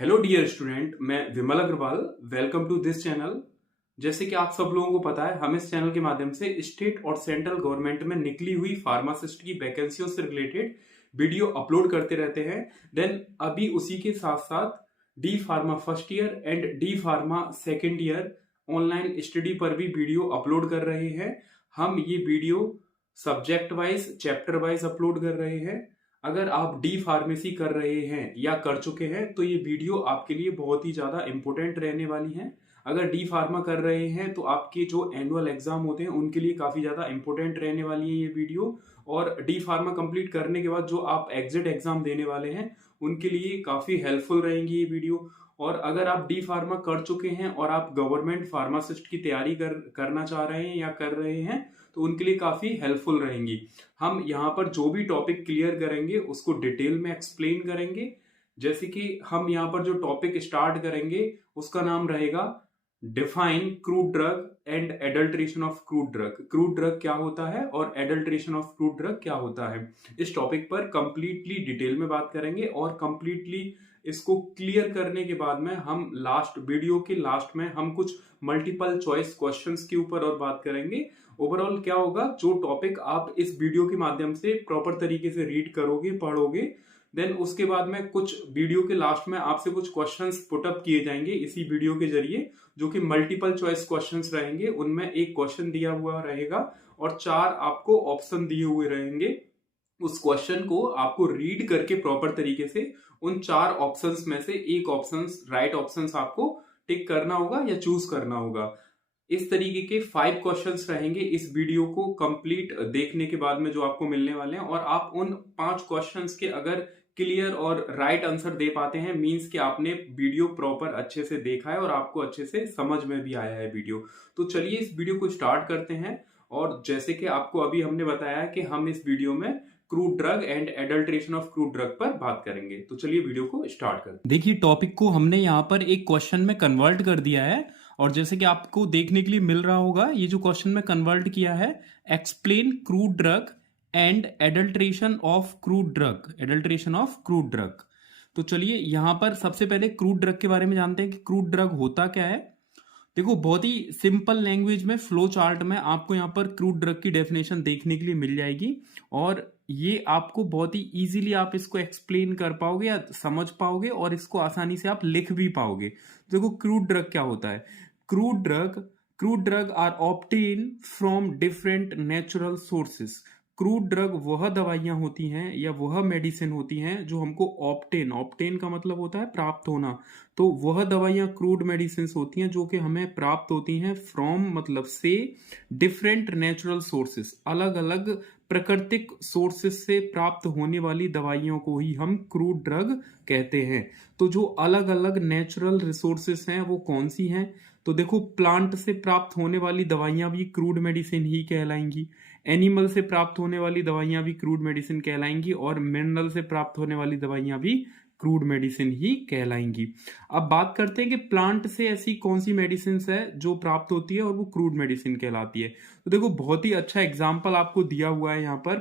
Hello dear student, मैं Vimal Agarwal. Welcome to this channel. जैसे कि आप सब लोगों को पता है, हम इस चैनल के माध्यम से स्टेट और सेंट्रल गवर्नमेंट में निकली हुई फार्मासिस्ट की वैकेंसियों से रिलेटेड वीडियो अपलोड करते रहते हैं। देन अभी उसी के साथ साथ D pharma first year and D pharma second year online study पर भी वीडियो अपलोड कर रहे हैं। हम ये video subject wise, chapter wise upload कर रहे हैं। अगर आप डी फार्मेसी कर रहे हैं या कर चुके हैं तो ये वीडियो आपके लिए बहुत ही ज्यादा इंपॉर्टेंट रहने वाली है। अगर डी फार्मा कर रहे हैं तो आपके जो एनुअल एग्जाम होते हैं उनके लिए काफी ज्यादा इंपॉर्टेंट रहने वाली है ये वीडियो। और डी फार्मा कंप्लीट करने के बाद जो आप एग्जिट एग्जाम देने वाले हैं उनके लिए काफी हेल्पफुल रहेंगी ये वीडियो। और अगर आप डी फार्मा कर चुके हैं और आप गवर्नमेंट फार्मासिस्ट की तैयारी करना चाह रहे हैं या कर रहे हैं तो उनके लिए काफी हेल्पफुल रहेंगी। हम यहाँ पर जो भी टॉपिक क्लियर करेंगे उसको डिटेल में एक्सप्लेन करेंगे। जैसे कि हम यहाँ पर जो टॉपिक स्टार्ट करेंगे उसका नाम रहेगा define crude drug and adulteration of crude drug. Crude drug क्या होता है और एडल्ट्रेशन ऑफ क्रूड ड्रग क्या होता है, इस टॉपिक पर कंप्लीटली डिटेल में बात करेंगे। और कंप्लीटली इसको क्लियर करने के बाद में हम वीडियो के लास्ट में हम कुछ मल्टीपल चॉइस क्वेश्चंस के ऊपर और बात करेंगे। ओवरऑल क्या होगा, जो टॉपिक आप इस वीडियो के माध्यम से प्रॉपर तरीके से रीड करोगे, पढ़ोगे, देन उसके बाद में कुछ वीडियो के लास्ट में आपसे कुछ क्वेश्चंस पुटअप किए जाएंगे इसी वीडियो के जरिए, जो कि मल्टीपल चॉइस क्वेश्चंस रहेंगे। उनमें एक क्वेश्चन दिया हुआ रहेगा और 4 आपको ऑप्शन दिए हुए रहेंगे। उस क्वेश्चन को आपको रीड करके प्रॉपर तरीके से उन 4 ऑप्शंस में से एक ऑप्शन, राइट ऑप्शंस आपको टिक करना होगा या चूज करना होगा। इस तरीके के 5 क्वेश्चंस रहेंगे इस वीडियो को कंप्लीट देखने के बाद में जो आपको मिलने वाले हैं। और आप उन 5 क्वेश्चंस के अगर क्लियर और राइट आंसर दे पाते हैं, मींस कि आपने वीडियो प्रॉपर अच्छे से देखा है और आपको अच्छे से समझ में भी आया है वीडियो। तो चलिए इस वीडियो को स्टार्ट करते हैं। और जैसे कि आपको अभी हमने बताया कि हम इस वीडियो में crude drug and adulteration of crude drug पर बात करेंगे। तो चलिए वीडियो को स्टार्ट करते हैं। देखिए, टॉपिक को हमने यहाँ पर एक क्वेश्चन में कन्वर्ट कर दिया है। और जैसे कि आपको देखने के लिए मिल रहा होगा, ये जो क्वेश्चन में कन्वर्ट किया है, explain crude drug and adulteration of crude drug, adulteration of crude drug. तो चलिए यहां पर सबसे पहले क्रूड ड्रग के बारे में जानते हैं कि क्रूड ड्रग होता क्या है। देखो, बहुत ही सिंपल लैंग्वेज में, फ्लो चार्ट में आपको यहाँ पर क्रूड ड्रग की डेफिनेशन देखने के लिए मिल जाएगी। और ये आपको बहुत ही इजीली आप इसको एक्सप्लेन कर पाओगे या समझ पाओगे और इसको आसानी से आप लिख भी पाओगे। देखो, क्रूड ड्रग क्या होता है। Crude drug are obtain from different natural sources. Crude drug वह दवाइयां होती हैं या वह मेडिसिन होती हैं जो हमको ऑब्टेन का मतलब होता है प्राप्त होना। तो वह दवाइयां क्रूड मेडिसिन होती हैं जो कि हमें प्राप्त होती हैं फ्रॉम मतलब से डिफरेंट नेचुरल सोर्सेस, अलग अलग प्राकृतिक सोर्सेस से प्राप्त होने वाली दवाइयों को ही हम क्रूड ड्रग कहते हैं। तो जो अलग अलग नेचुरल रिसोर्सेस हैं वो कौन सी हैं, तो देखो, प्लांट से प्राप्त होने वाली दवाइयां भी क्रूड मेडिसिन ही कहलाएंगी, एनिमल से प्राप्त होने वाली दवाइयां भी क्रूड मेडिसिन कहलाएंगी और मिनरल से प्राप्त होने वाली दवाइयां भी क्रूड मेडिसिन ही कहलाएंगी। अब बात करते हैं कि प्लांट से ऐसी कौन सी मेडिसिन है जो प्राप्त होती है और वो क्रूड मेडिसिन कहलाती है। तो देखो, बहुत ही अच्छा एग्जाम्पल आपको दिया हुआ है यहाँ पर।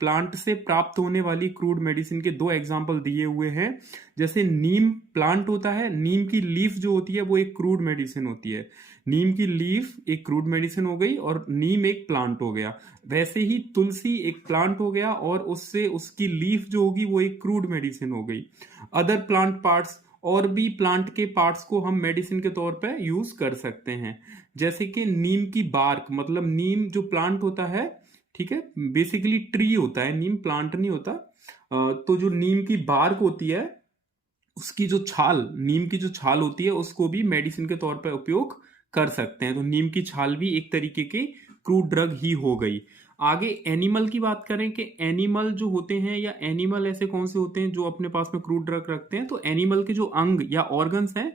प्लांट से प्राप्त होने वाली क्रूड मेडिसिन के 2 एग्जाम्पल दिए हुए हैं। जैसे नीम प्लांट होता है, नीम की लीफ जो होती है वो एक क्रूड मेडिसिन होती है। नीम की लीफ एक क्रूड मेडिसिन हो गई और नीम एक प्लांट हो गया। वैसे ही तुलसी एक प्लांट हो गया और उससे उसकी लीफ जो होगी वो एक क्रूड मेडिसिन हो गई। अदर प्लांट पार्ट्स, और भी प्लांट के पार्ट्स को हम मेडिसिन के तौर पे यूज कर सकते हैं। जैसे कि नीम की बार्क, मतलब नीम जो प्लांट होता है, ठीक है, बेसिकली ट्री होता है, नीम प्लांट नहीं होता। तो जो नीम की बार्क होती है, उसकी जो छाल, नीम की जो छाल होती है, उसको भी मेडिसिन के तौर पर उपयोग कर सकते हैं। तो नीम की छाल भी एक तरीके की क्रूड ड्रग ही हो गई। आगे एनिमल की बात करें कि एनिमल जो होते हैं या एनिमल ऐसे कौन से होते हैं जो अपने पास में क्रूड ड्रग रखते हैं, तो एनिमल के जो अंग या ऑर्गन्स हैं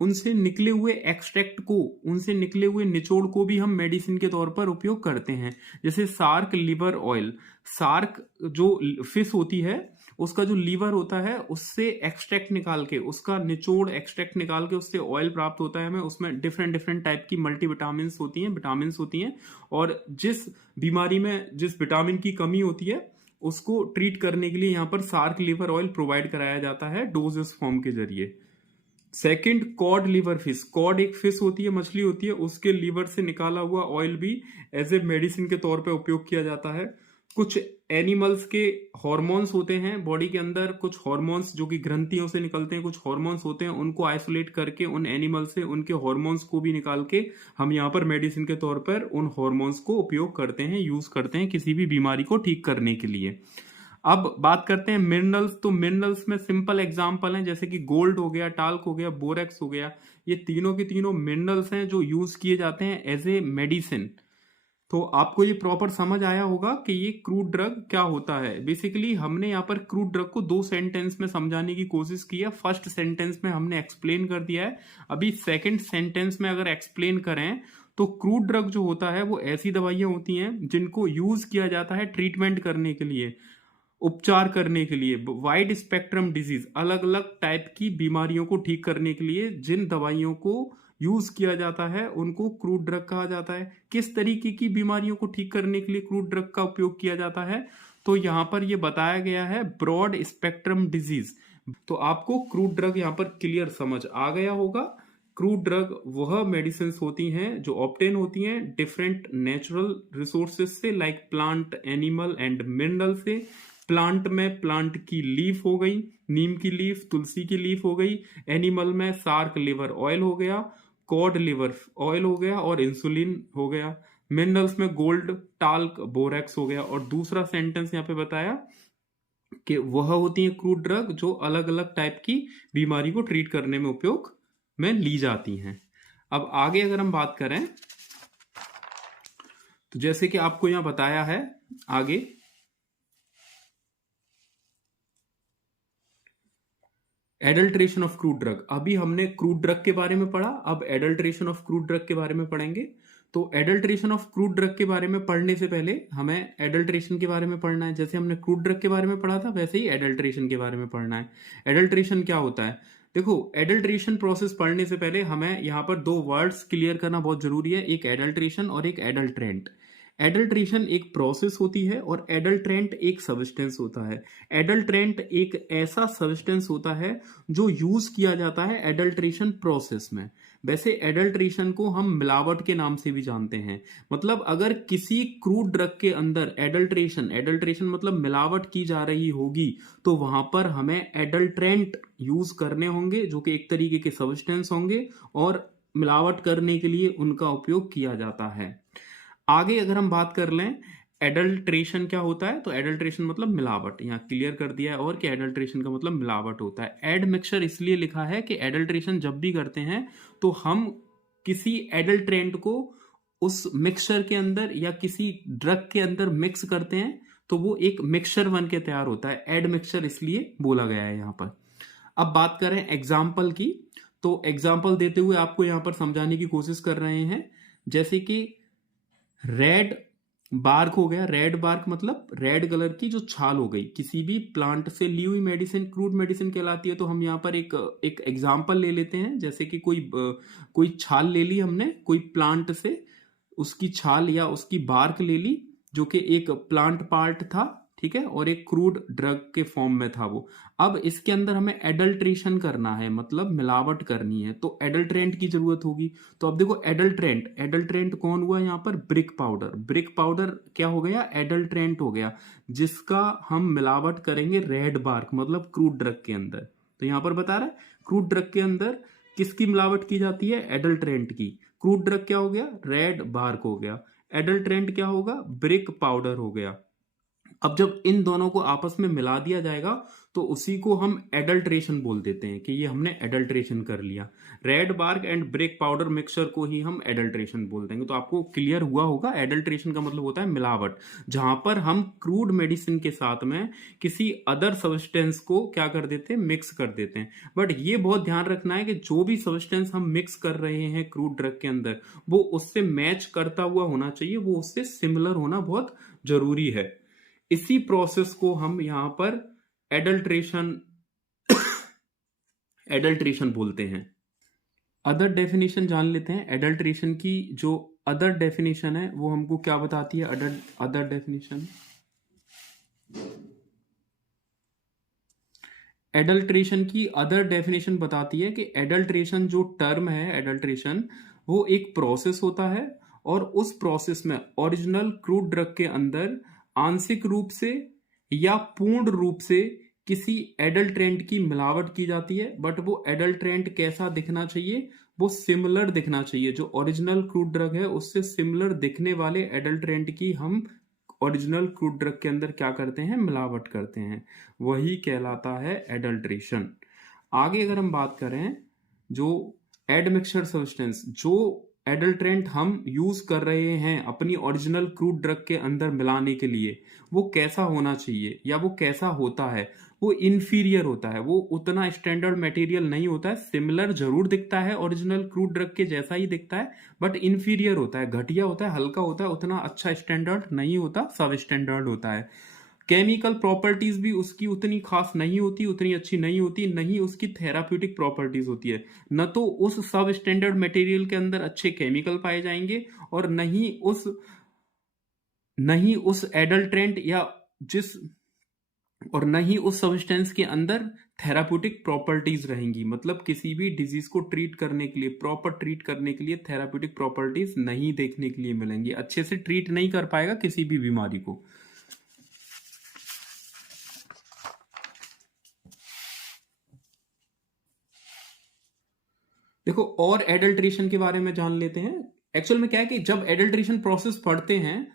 उनसे निकले हुए एक्सट्रैक्ट को, उनसे निकले हुए निचोड़ को भी हम मेडिसिन के तौर पर उपयोग करते हैं। जैसे सार्क लिवर ऑयल, सार्क जो फिश होती है उसका जो लीवर होता है उससे एक्सट्रैक्ट निकाल के, उसका निचोड़ एक्सट्रैक्ट निकाल के उससे ऑयल प्राप्त होता है हमें। उसमें डिफरेंट डिफरेंट टाइप की मल्टी विटामिन्स होती हैं और जिस बीमारी में जिस विटामिन की कमी होती है उसको ट्रीट करने के लिए यहाँ पर सार्क लिवर ऑयल प्रोवाइड कराया जाता है डोजेस फॉर्म के जरिए। Second, cod liver fish. Cod एक फिश होती है, मछली होती है, उसके लीवर से निकाला हुआ ऑयल भी एज ए मेडिसिन के तौर पे उपयोग किया जाता है। कुछ एनिमल्स के हॉर्मोन्स होते हैं बॉडी के अंदर, कुछ हॉर्मोन्स जो कि ग्रंथियों से निकलते हैं, कुछ हॉर्मोन्स होते हैं, उनको आइसोलेट करके उन एनिमल से उनके हॉर्मोन्स को भी निकाल के हम यहाँ पर मेडिसिन के तौर पर उन हॉर्मोन्स को उपयोग करते हैं, यूज करते हैं किसी भी बीमारी को ठीक करने के लिए। अब बात करते हैं मिनरल्स। तो मिनरल्स में सिंपल एग्जांपल हैं जैसे कि गोल्ड हो गया, टाल्क हो गया, बोरेक्स हो गया। ये तीनों के तीनों मिनरल्स हैं जो यूज किए जाते हैं एज ए मेडिसिन। तो आपको ये प्रॉपर समझ आया होगा कि ये क्रूड ड्रग क्या होता है। बेसिकली हमने यहाँ पर क्रूड ड्रग को 2 सेंटेंस में समझाने की कोशिश की है। फर्स्ट सेंटेंस में हमने एक्सप्लेन कर दिया है। अभी सेकंड सेंटेंस में अगर एक्सप्लेन करें तो क्रूड ड्रग जो होता है वो ऐसी दवाइयां होती हैं जिनको यूज किया जाता है ट्रीटमेंट करने के लिए, उपचार करने के लिए, वाइड स्पेक्ट्रम डिजीज, अलग अलग टाइप की बीमारियों को ठीक करने के लिए जिन दवाइयों को यूज किया जाता है उनको क्रूड ड्रग कहा जाता है। किस तरीके की बीमारियों को ठीक करने के लिए क्रूड ड्रग का उपयोग किया जाता है, तो यहां पर यह बताया गया है ब्रॉड स्पेक्ट्रम डिजीज। तो आपको क्रूड ड्रग यहां पर क्लियर समझ आ गया होगा। क्रूड ड्रग वह मेडिसिन होती हैं जो ऑब्टेन होती हैं डिफरेंट नेचुरल रिसोर्सेज से, like plant, animal and mineral से। प्लांट में प्लांट की लीफ हो गई, नीम की लीफ, तुलसी की लीफ हो गई। एनिमल में शार्क लिवर ऑयल हो गया, कॉड लिवर ऑयल हो गया और इंसुलिन हो गया। मिनरल्स में गोल्ड, टाल्क, बोरेक्स हो गया। और दूसरा सेंटेंस यहाँ पे बताया कि वह होती है क्रूड ड्रग जो अलग अलग टाइप की बीमारी को ट्रीट करने में उपयोग में ली जाती हैं। अब आगे अगर हम बात करें तो जैसे कि आपको यहां बताया है आगे, एडल्ट्रेशन ऑफ क्रूड ड्रग। अभी हमने क्रूड ड्रग के बारे में पढ़ा, अब एडल्ट्रेशन ऑफ क्रूड ड्रग के बारे में पढ़ेंगे। तो एडल्ट्रेशन ऑफ क्रूड ड्रग के बारे में पढ़ने से पहले हमें एडल्ट्रेशन के बारे में पढ़ना है। जैसे हमने क्रूड ड्रग के बारे में पढ़ा था वैसे ही एडल्ट्रेशन के बारे में पढ़ना है। एडल्ट्रेशन क्या होता है? देखो, एडल्ट्रेशन प्रोसेस पढ़ने से पहले हमें यहाँ पर 2 वर्ड्स क्लियर करना बहुत जरूरी है, एक एडल्ट्रेशन और एक एडल्ट्रेंट। एडल्ट्रेशन एक प्रोसेस होती है और एडल्ट्रेंट एक सब्सटेंस होता है। एडल्ट्रेंट एक ऐसा सब्सटेंस होता है जो यूज किया जाता है एडल्ट्रेशन प्रोसेस में। वैसे एडल्ट्रेशन को हम मिलावट के नाम से भी जानते हैं। मतलब अगर किसी क्रूड ड्रग के अंदर एडल्ट्रेशन मतलब मिलावट की जा रही होगी तो वहां पर हमें एडल्ट्रेंट यूज करने होंगे जो कि एक तरीके के सब्सटेंस होंगे और मिलावट करने के लिए उनका उपयोग किया जाता है। आगे अगर हम बात कर लें एडल्ट्रेशन क्या होता है, तो एडल्ट्रेशन मतलब मिलावट, यहाँ क्लियर कर दिया है और कि एडल्ट्रेशन का मतलब मिलावट होता है। एड मिक्सचर इसलिए लिखा है कि एडल्ट्रेशन जब भी करते हैं तो हम किसी एडल्ट्रेंट को उस मिक्सचर के अंदर या किसी ड्रग के अंदर मिक्स करते हैं तो वो एक मिक्सचर बन के तैयार होता है। एड मिक्सचर इसलिए बोला गया है यहाँ पर। अब बात करें एग्जाम्पल की, तो एग्जाम्पल देते हुए आपको यहाँ पर समझाने की कोशिश कर रहे हैं। जैसे कि रेड बार्क हो गया। रेड बार्क मतलब रेड कलर की जो छाल हो गई, किसी भी प्लांट से ली हुई मेडिसिन क्रूड मेडिसिन कहलाती है। तो हम यहाँ पर एक एग्जांपल ले लेते हैं। जैसे कि कोई छाल ले ली हमने कोई प्लांट से, उसकी छाल या उसकी बार्क ले ली जो कि एक प्लांट पार्ट था, ठीक है, और एक क्रूड ड्रग के फॉर्म में था वो। अब इसके अंदर हमें एडल्ट्रेशन करना है, मतलब मिलावट करनी है, तो एडल्ट्रेंट की जरूरत होगी। तो अब देखो एडल्ट्रेंट कौन हुआ यहाँ पर? Brick powder. ब्रिक पाउडर क्या हो गया? एडल्ट्रेंट हो गया, जिसका हम मिलावट करेंगे रेड बार्क मतलब क्रूड ड्रग के अंदर। तो यहाँ पर बता रहा है क्रूड ड्रग के अंदर किसकी मिलावट की जाती है? एडल्ट्रेंट की। क्रूड ड्रग क्या हो गया? रेड बार्क हो गया। एडल्ट्रेंट क्या होगा? ब्रिक पाउडर हो गया। अब जब इन दोनों को आपस में मिला दिया जाएगा तो उसी को हम एडल्ट्रेशन बोल देते हैं कि ये हमने एडल्ट्रेशन कर लिया। Red bark and brick powder mixture को ही हम एडल्ट्रेशन बोल देंगे। तो आपको क्लियर हुआ होगा, एडल्ट्रेशन का मतलब होता है मिलावट, जहां पर हम क्रूड मेडिसिन के साथ में किसी अदर सब्सटेंस को क्या कर देते हैं? मिक्स कर देते हैं। बट ये बहुत ध्यान रखना है कि जो भी सब्सटेंस हम मिक्स कर रहे हैं क्रूड ड्रग के अंदर वो उससे मैच करता हुआ होना चाहिए, वो उससे सिमिलर होना बहुत जरूरी है। इसी प्रोसेस को हम यहां पर एडल्ट्रेशन बोलते हैं। अदर डेफिनेशन जान लेते हैं। एडल्ट्रेशन की जो अदर डेफिनेशन है वो हमको क्या बताती है? अदर डेफिनेशन, एडल्ट्रेशन की अदर डेफिनेशन बताती है कि एडल्ट्रेशन जो टर्म है, एडल्ट्रेशन वो एक प्रोसेस होता है और उस प्रोसेस में ओरिजिनल क्रूड ड्रग के अंदर आंशिक रूप से या पूर्ण रूप से किसी एडल्ट्रेंट की मिलावट की जाती है। बट वो एडल्ट्रेंट कैसा दिखना चाहिए? वो सिमिलर दिखना चाहिए। जो ओरिजिनल क्रूड ड्रग है उससे सिमिलर दिखने वाले एडल्ट्रेंट की हम ओरिजिनल क्रूड ड्रग के अंदर क्या करते हैं? मिलावट करते हैं। वही कहलाता है एडल्ट्रेशन। आगे अगर हम बात करें, जो एडमिक्सचर सब्सटेंस, जो एडल्ट्रेंट हम यूज कर रहे हैं अपनी ओरिजिनल क्रूड ड्रग के अंदर मिलाने के लिए, वो कैसा होना चाहिए या वो कैसा होता है? वो इन्फीरियर होता है। वो उतना स्टैंडर्ड मटेरियल नहीं होता है। सिमिलर जरूर दिखता है, ओरिजिनल क्रूड ड्रग के जैसा ही दिखता है, बट इन्फीरियर होता है, घटिया होता है, हल्का होता है, उतना अच्छा स्टैंडर्ड नहीं होता, सब स्टैंडर्ड होता है। केमिकल प्रॉपर्टीज भी उसकी उतनी खास नहीं होती, उतनी अच्छी नहीं होती, नहीं उसकी थेराप्यूटिक प्रॉपर्टीज होती है। न तो उस सब स्टैंडर्ड मटेरियल के अंदर अच्छे केमिकल पाए जाएंगे और नहीं उस एडल्ट्रेंट या जिस और नहीं उस सब्सटेंस के अंदर थेराप्यूटिक प्रॉपर्टीज रहेंगी। मतलब किसी भी डिजीज को ट्रीट करने के लिए, प्रॉपर ट्रीट करने के लिए थेराप्यूटिक प्रॉपर्टीज नहीं देखने के लिए मिलेंगी। अच्छे से ट्रीट नहीं कर पाएगा किसी भी बीमारी को। देखो, और एडल्ट्रेशन के बारे में जान लेते हैं। एक्चुअल में क्या है कि जब एडल्ट्रेशन प्रोसेस पढ़ते हैं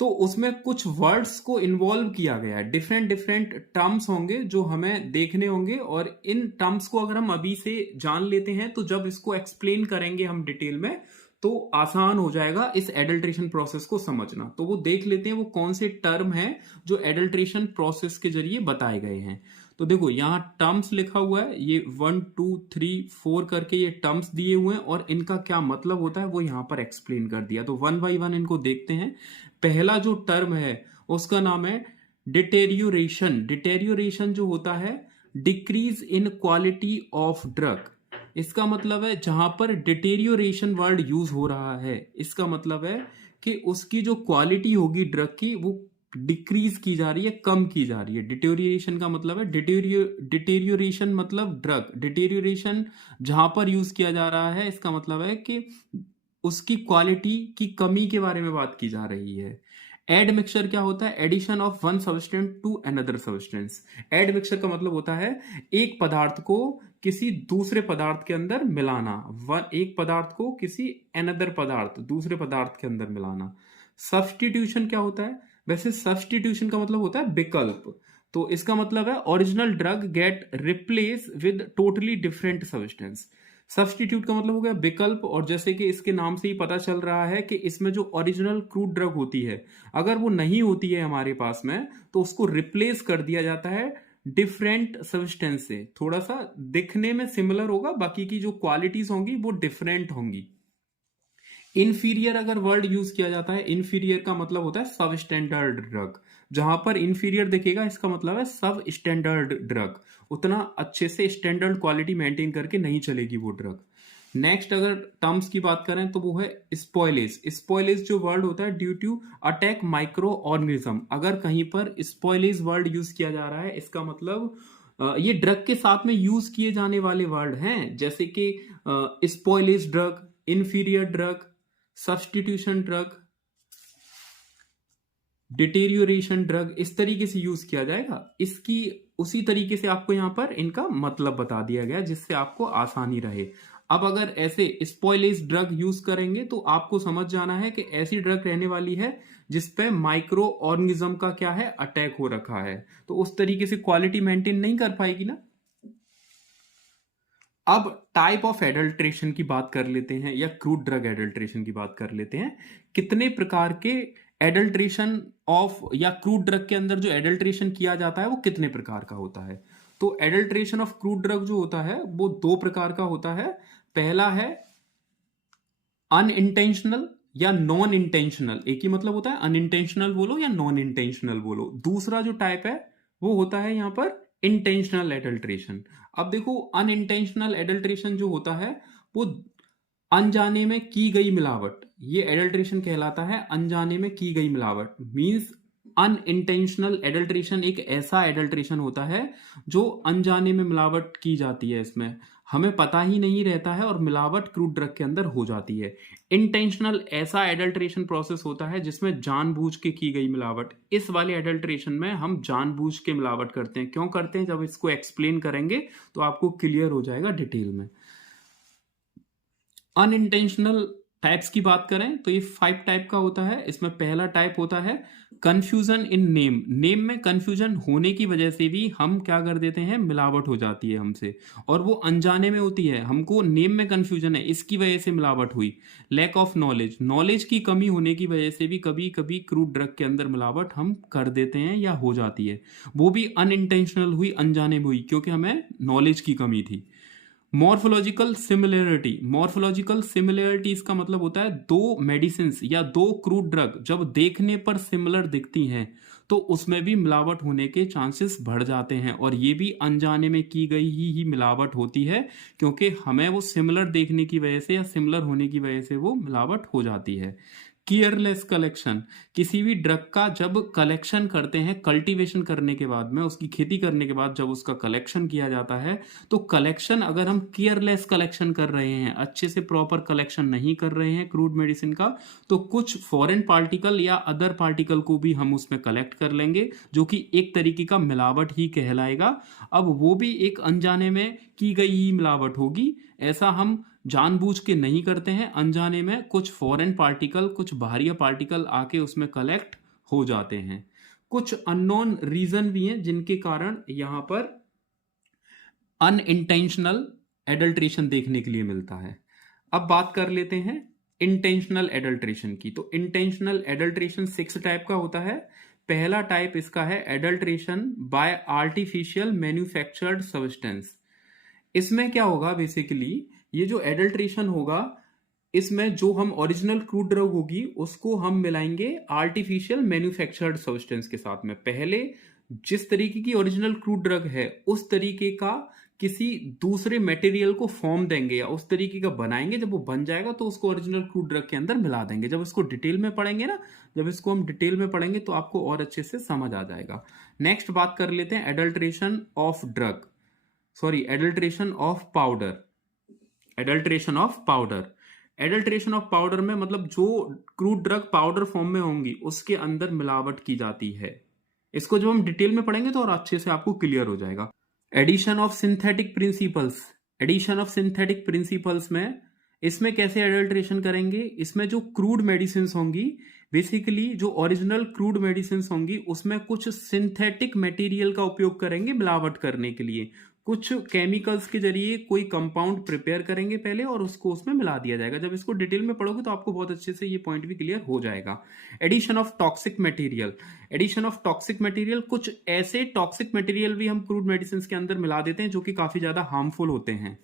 तो उसमें कुछ वर्ड्स को इन्वॉल्व किया गया है। डिफरेंट डिफरेंट टर्म्स होंगे जो हमें देखने होंगे, और इन टर्म्स को अगर हम अभी से जान लेते हैं तो जब इसको एक्सप्लेन करेंगे हम डिटेल में तो आसान हो जाएगा इस एडल्ट्रेशन प्रोसेस को समझना। तो वो देख लेते हैं वो कौन से टर्म हैं जो एडल्ट्रेशन प्रोसेस के जरिए बताए गए हैं। तो देखो, यहाँ टर्म्स लिखा हुआ है, ये 1 2 3 4 करके ये टर्म्स दिए हुए हैं और इनका क्या मतलब होता है वो यहाँ पर एक्सप्लेन कर दिया। तो वन बाई वन इनको देखते हैं। पहला जो टर्म है उसका नाम है डिटेरियोरेशन। डिटेरियोरेशन जो होता है, decrease in quality of drug. इसका मतलब है जहां पर डिटेरियोरेशन वर्ड यूज हो रहा है, इसका मतलब है कि उसकी जो क्वालिटी होगी ड्रग की वो डिक्रीज की जा रही है, कम की जा रही है। डिटेरियोरेशन का मतलब है डिटेरियोरेशन मतलब ड्रग डिटेरियोरेशन जहां पर यूज किया जा रहा है, इसका मतलब है कि उसकी क्वालिटी की कमी के बारे में बात की जा रही है। एडमिक्सचर क्या होता है? Addition of one substance to another substance. Admixture का मतलब होता है एक पदार्थ को किसी दूसरे पदार्थ के अंदर मिलाना। एक पदार्थ को किसी अनदर पदार्थ, दूसरे पदार्थ के अंदर मिलाना। सब्स्टिट्यूशन क्या होता है? वैसे सब्स्टिट्यूशन का मतलब होता है विकल्प। तो इसका मतलब है original drug get replace with totally different substance. Substitute का मतलब हो गया विकल्प, और जैसे कि इसके नाम से ही पता चल रहा है कि इसमें जो ओरिजिनल क्रूड ड्रग होती है, अगर वो नहीं होती है हमारे पास में, तो उसको रिप्लेस कर दिया जाता है डिफरेंट सब्सटेंस से। थोड़ा सा दिखने में सिमिलर होगा, बाकी की जो क्वालिटीज होंगी वो डिफरेंट होंगी। इंफीरियर अगर वर्ड यूज किया जाता है, इंफीरियर का मतलब होता है सब स्टैंडर्ड ड्रग। जहां पर इंफीरियर दिखेगा इसका मतलब है सब स्टैंडर्ड ड्रग, उतना अच्छे से स्टैंडर्ड क्वालिटी मेंटेन करके नहीं चलेगी वो ड्रग। नेक्स्ट अगर टर्म्स की बात करें तो वो है स्पॉइलेज। स्पॉइलेज जो वर्ड होता है due to attack micro organism. अगर कहीं पर स्पॉइलेज वर्ड यूज किया जा रहा है, इसका मतलब ये ड्रग के साथ में यूज किए जाने वाले वर्ड हैं, जैसे कि spoilage drug, inferior drug, substitution drug, deterioration drug, इस तरीके से यूज किया जाएगा। इसकी उसी तरीके से आपको यहां पर इनका मतलब बता दिया गया जिससे आपको आसानी रहे। अब अगर ऐसे स्पॉइलेज ड्रग यूज करेंगे तो आपको समझ जाना है कि ऐसी ड्रग रहने वाली है जिसपे माइक्रो ऑर्गेनिज्म का क्या है, अटैक हो रखा है, तो उस तरीके से क्वालिटी मेंटेन नहीं कर पाएगी ना। अब टाइप ऑफ एडल्ट्रेशन की बात कर लेते हैं, या क्रूड ड्रग एडल्ट्रेशन की बात कर लेते हैं। कितने प्रकार के एडल्ट्रेशन ऑफ या क्रूड ड्रग के अंदर जो एडल्ट्रेशन किया जाता है वो कितने प्रकार का होता है? तो एडल्ट्रेशन ऑफ क्रूड ड्रग जो होता है वो 2 प्रकार का होता है। पहला है अनइंटेंशनल या नॉन इंटेंशनल। एक ही मतलब होता है, अनइंटेंशनल बोलो या नॉन इंटेंशनल बोलो। दूसरा जो टाइप है वो होता है यहां पर इंटेंशनल एडल्ट्रेशन। अब देखो, अनइंटेंशनल एडल्ट्रेशन जो होता है वो अनजाने में की गई मिलावट, ये एडल्ट्रेशन कहलाता है। अनजाने में की गई मिलावट मींस अनइंटेंशनल एडल्ट्रेशन एक ऐसा एडल्ट्रेशन होता है जो अनजाने में मिलावट की जाती है, इसमें हमें पता ही नहीं रहता है और मिलावट क्रूड ड्रग के अंदर हो जाती है। इंटेंशनल ऐसा एडल्ट्रेशन प्रोसेस होता है जिसमें जानबूझ के की गई मिलावट। इस वाले एडल्ट्रेशन में हम जानबूझ के मिलावट करते हैं। क्यों करते हैं, जब इसको एक्सप्लेन करेंगे तो आपको क्लियर हो जाएगा डिटेल में। अनइंटेंशनल टाइप्स की बात करें तो ये 5 टाइप का होता है। इसमें पहला टाइप होता है कंफ्यूजन इन नेम। नेम में कंफ्यूजन होने की वजह से भी हम क्या कर देते हैं, मिलावट हो जाती है हमसे, और वो अनजाने में होती है। हमको नेम में कंफ्यूजन है, इसकी वजह से मिलावट हुई। लैक ऑफ नॉलेज, नॉलेज की कमी होने की वजह से भी कभी कभी क्रूड ड्रग के अंदर मिलावट हम कर देते हैं या हो जाती है। वो भी अनइंटेंशनल हुई, अनजाने में हुई, क्योंकि हमें नॉलेज की कमी थी। मॉर्फोलॉजिकल सिमिलरिटी, मॉर्फोलॉजिकल सिमिलरिटी इसका मतलब होता है दो मेडिसिन या दो क्रूड ड्रग जब देखने पर सिमिलर दिखती हैं तो उसमें भी मिलावट होने के चांसेस बढ़ जाते हैं, और ये भी अनजाने में की गई ही मिलावट होती है, क्योंकि हमें वो सिमिलर देखने की वजह से या सिमिलर होने की वजह से वो मिलावट हो जाती है। केयरलेस कलेक्शन, किसी भी ड्रग का जब कलेक्शन करते हैं, कल्टीवेशन करने के बाद में, उसकी खेती करने के बाद जब उसका कलेक्शन किया जाता है, तो कलेक्शन अगर हम केयरलेस कलेक्शन कर रहे हैं, अच्छे से प्रॉपर कलेक्शन नहीं कर रहे हैं क्रूड मेडिसिन का, तो कुछ फॉरेन पार्टिकल या अदर पार्टिकल को भी हम उसमें कलेक्ट कर लेंगे, जो कि एक तरीके का मिलावट ही कहलाएगा। अब वो भी एक अनजाने में की गई ही मिलावट होगी। ऐसा हम जानबूझ के नहीं करते हैं, अनजाने में कुछ फॉरेन पार्टिकल, कुछ बाहरी पार्टिकल आके उसमें कलेक्ट हो जाते हैं। कुछ अननोन रीजन भी हैं जिनके कारण यहां पर अनइंटेंशनल एडल्ट्रेशन देखने के लिए मिलता है। अब बात कर लेते हैं इंटेंशनल एडल्ट्रेशन की। तो इंटेंशनल एडल्ट्रेशन 6 टाइप का होता है। पहला टाइप इसका है adulteration bye artificial manufactured substance. इसमें क्या होगा, बेसिकली ये जो एडल्ट्रेशन होगा, इसमें जो हम ओरिजिनल क्रूड ड्रग होगी उसको हम मिलाएंगे आर्टिफिशियल मैन्युफैक्चर्ड सब्सटेंस के साथ में। पहले जिस तरीके की ओरिजिनल क्रूड ड्रग है उस तरीके का किसी दूसरे मटेरियल को फॉर्म देंगे या उस तरीके का बनाएंगे। जब वो बन जाएगा तो उसको ओरिजिनल क्रूड ड्रग के अंदर मिला देंगे। जब इसको डिटेल में पढ़ेंगे ना, जब इसको हम डिटेल में पढ़ेंगे तो आपको और अच्छे से समझ आ जाएगा। नेक्स्ट बात कर लेते हैं adulteration of drug, adulteration of powder. Adulteration of powder, adulteration of powder में मतलब जो क्रूड ड्रग पाउडर फॉर्म में होंगी उसके अंदर मिलावट की जाती है। इसको जब हम डिटेल में पढ़ेंगे तो और अच्छे से आपको क्लियर हो जाएगा। Addition of synthetic principles, addition of synthetic principles में इसमें कैसे एडल्ट्रेशन करेंगे, इसमें जो क्रूड मेडिसिन होंगी, बेसिकली जो ओरिजिनल क्रूड मेडिसिन होंगी उसमें कुछ सिंथेटिक मटेरियल का उपयोग करेंगे मिलावट करने के लिए। कुछ केमिकल्स के जरिए कोई कंपाउंड प्रिपेयर करेंगे पहले और उसको उसमें मिला दिया जाएगा। जब इसको डिटेल में पढ़ोगे तो आपको बहुत अच्छे से ये पॉइंट भी क्लियर हो जाएगा। Addition of toxic material, addition of toxic material, कुछ ऐसे टॉक्सिक मटेरियल भी हम क्रूड मेडिसिन के अंदर मिला देते हैं जो कि काफी ज्यादा हार्मफुल होते हैं।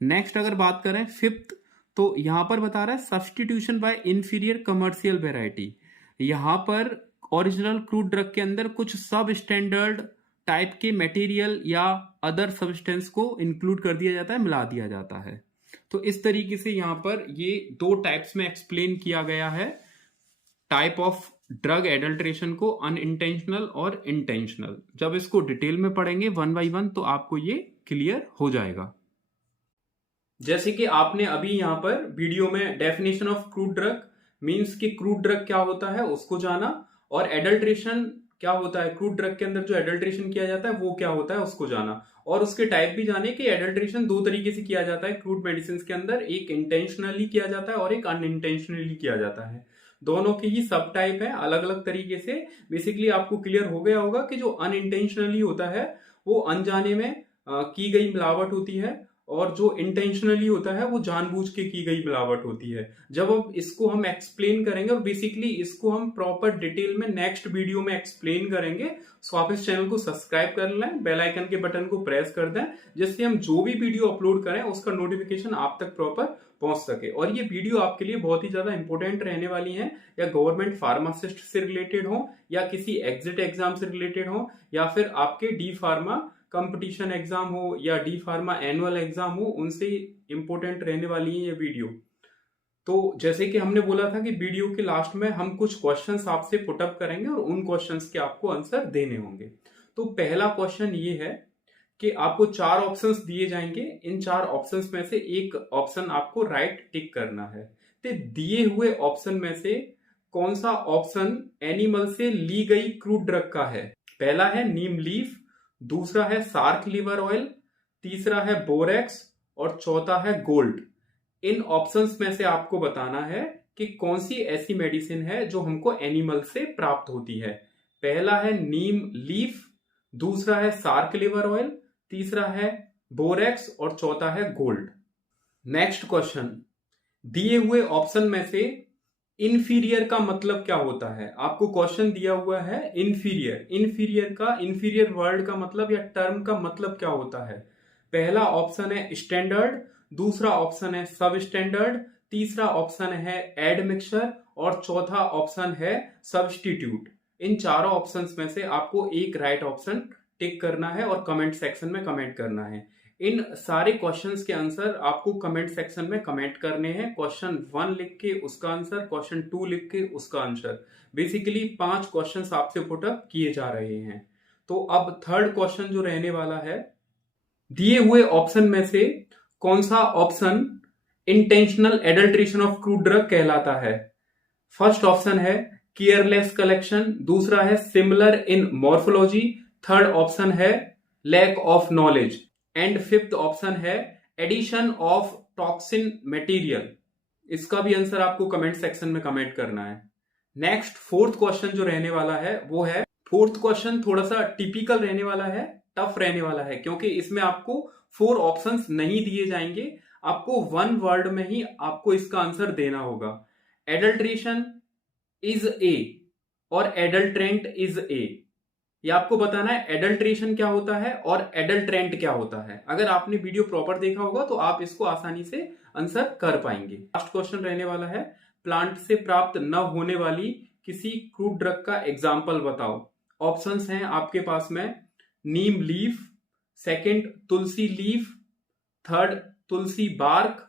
नेक्स्ट अगर बात करें फिफ्थ, तो यहां पर बता रहा है substitution by inferior commercial variety. यहां पर ओरिजिनल क्रूड ड्रग के अंदर कुछ सब स्टैंडर्ड टाइप के मटेरियल या अदर सब्सटेंस को इंक्लूड कर दिया जाता है, मिला दिया जाता है। तो इस तरीके से यहां पर ये 2 टाइप्स में एक्सप्लेन किया गया है टाइप ऑफ ड्रग एडल्ट्रेशन को, अनइंटेंशनल और इंटेंशनल। जब इसको डिटेल में पढ़ेंगे 1 बाय 1 तो आपको ये क्लियर हो जाएगा। जैसे कि आपने अभी यहां पर वीडियो में definition of crude drug means कि क्रूड ड्रग क्या होता है उसको जाना, और एडल्ट्रेशन क्या होता है, क्रूड ड्रग के अंदर जो एडल्ट्रेशन किया जाता है वो क्या होता है उसको जाना, और उसके टाइप भी जाने कि एडल्ट्रेशन 2 तरीके से किया जाता है क्रूड मेडिसिन के अंदर, एक इंटेंशनली किया जाता है और एक अनइंटेंशनली किया जाता है। दोनों की ही सब टाइप है अलग अलग तरीके से। बेसिकली आपको क्लियर हो गया होगा कि जो अनइंटेंशनली होता है वो अनजाने में की गई मिलावट होती है, और जो इंटेंशनली होता है वो जानबूझ के की गई मिलावट होती है। जब अब इसको हम एक्सप्लेन करेंगे, और बेसिकली इसको हम प्रॉपर डिटेल में नेक्स्ट वीडियो में एक्सप्लेन करेंगे, सो आप इस चैनल को सब्सक्राइब कर लें, बेल आइकन के बटन को प्रेस कर दें, जिससे हम जो भी वीडियो अपलोड करें उसका नोटिफिकेशन आप तक प्रॉपर पहुंच सके। और ये वीडियो आपके लिए बहुत ही ज्यादा इंपॉर्टेंट रहने वाली है, या गवर्नमेंट फार्मासिस्ट से रिलेटेड हो, या किसी एग्जिट एग्जाम से रिलेटेड हो, या फिर आपके डी फार्मा कंपटीशन एग्जाम हो, या डी फार्मा एनुअल एग्जाम हो, उनसे इंपॉर्टेंट रहने वाली है ये वीडियो। तो जैसे कि हमने बोला था कि वीडियो के लास्ट में हम कुछ क्वेश्चंस आपसे पुटअप करेंगे और उन क्वेश्चंस के आपको आंसर देने होंगे। तो पहला क्वेश्चन ये है कि आपको 4 ऑप्शंस दिए जाएंगे। इन 4 ऑप्शंस में से एक ऑप्शन आपको राइट टिक करना है। तो दिए हुए ऑप्शन में से कौन सा ऑप्शन एनिमल से ली गई क्रूड ड्रग का है? पहला है नीम लीफ, दूसरा है शार्क लिवर ऑयल, तीसरा है बोरेक्स और चौथा है गोल्ड। इन ऑप्शंस में से आपको बताना है कि कौन सी ऐसी मेडिसिन है जो हमको एनिमल से प्राप्त होती है। पहला है नीम लीफ, दूसरा है शार्क लिवर ऑयल, तीसरा है बोरेक्स और चौथा है गोल्ड। नेक्स्ट क्वेश्चन, दिए हुए ऑप्शन में से इंफीरियर का मतलब क्या होता है? आपको क्वेश्चन दिया हुआ है इंफीरियर। इंफीरियर वर्ड का मतलब या टर्म का मतलब क्या होता है? पहला ऑप्शन है स्टैंडर्ड, दूसरा ऑप्शन है सब स्टैंडर्ड, तीसरा ऑप्शन है एडमिक्सचर और चौथा ऑप्शन है सब्स्टिट्यूट। इन चारों ऑप्शंस में से आपको एक राइट ऑप्शन टिक करना है और कमेंट सेक्शन में कमेंट करना है। इन सारे क्वेश्चंस के आंसर आपको कमेंट सेक्शन में कमेंट करने हैं। क्वेश्चन 1 लिख के उसका आंसर, क्वेश्चन 2 लिख के उसका आंसर। बेसिकली 5 क्वेश्चंस आपसे पुटअप किए जा रहे हैं। तो अब थर्ड क्वेश्चन जो रहने वाला है, दिए हुए ऑप्शन में से कौन सा option intentional adulteration of crude drug कहलाता है? फर्स्ट ऑप्शन है केयरलेस कलेक्शन, दूसरा है similar in morphology, third option है lack of knowledge and fifth option है एडिशन ऑफ टॉक्सिन मटेरियल। इसका भी आंसर आपको कमेंट सेक्शन में कमेंट करना है। नेक्स्ट फोर्थ क्वेश्चन जो रहने वाला है वो है, फोर्थ क्वेश्चन थोड़ा सा टिपिकल रहने वाला है, टफ रहने वाला है, क्योंकि इसमें आपको 4 ऑप्शंस नहीं दिए जाएंगे। आपको 1 वर्ड में ही आपको इसका आंसर देना होगा। एडल्ट्रेशन इज ए और एडल्ट्रेंट इज ए। ये आपको बताना है एडल्ट्रेशन क्या होता है और एडल्ट्रेंट क्या होता है। अगर आपने वीडियो प्रॉपर देखा होगा तो आप इसको आसानी से आंसर कर पाएंगे। लास्ट क्वेश्चन रहने वाला है, प्लांट से प्राप्त न होने वाली किसी क्रूड ड्रग का एग्जाम्पल बताओ। ऑप्शंस हैं आपके पास में neem leaf, second tulsi leaf, third tulsi bark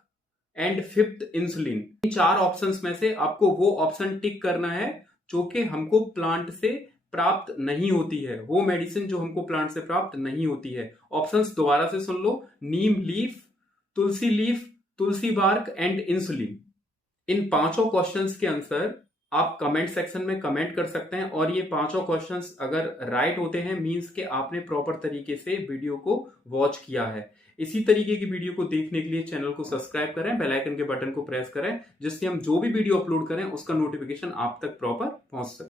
and fifth insulin. इन 4 ऑप्शंस में से आपको वो ऑप्शन टिक करना है जो कि हमको प्लांट से प्राप्त नहीं होती है, वो मेडिसिन जो हमको प्लांट से प्राप्त नहीं होती है। ऑप्शंस दोबारा से सुन लो, neem leaf, tulsi bark and insulin. इन 5 क्वेश्चंस के आंसर आप कमेंट सेक्शन में कमेंट कर सकते हैं और ये 5 क्वेश्चंस अगर राइट होते हैं मींस के आपने प्रॉपर तरीके से वीडियो को वॉच किया है। इसी तरीके की वीडियो को देखने के लिए चैनल को सब्सक्राइब करें, बेल आइकन के बटन को प्रेस करें, जिससे हम जो भी वीडियो अपलोड करें उसका नोटिफिकेशन आप तक प्रॉपर पहुंच सके।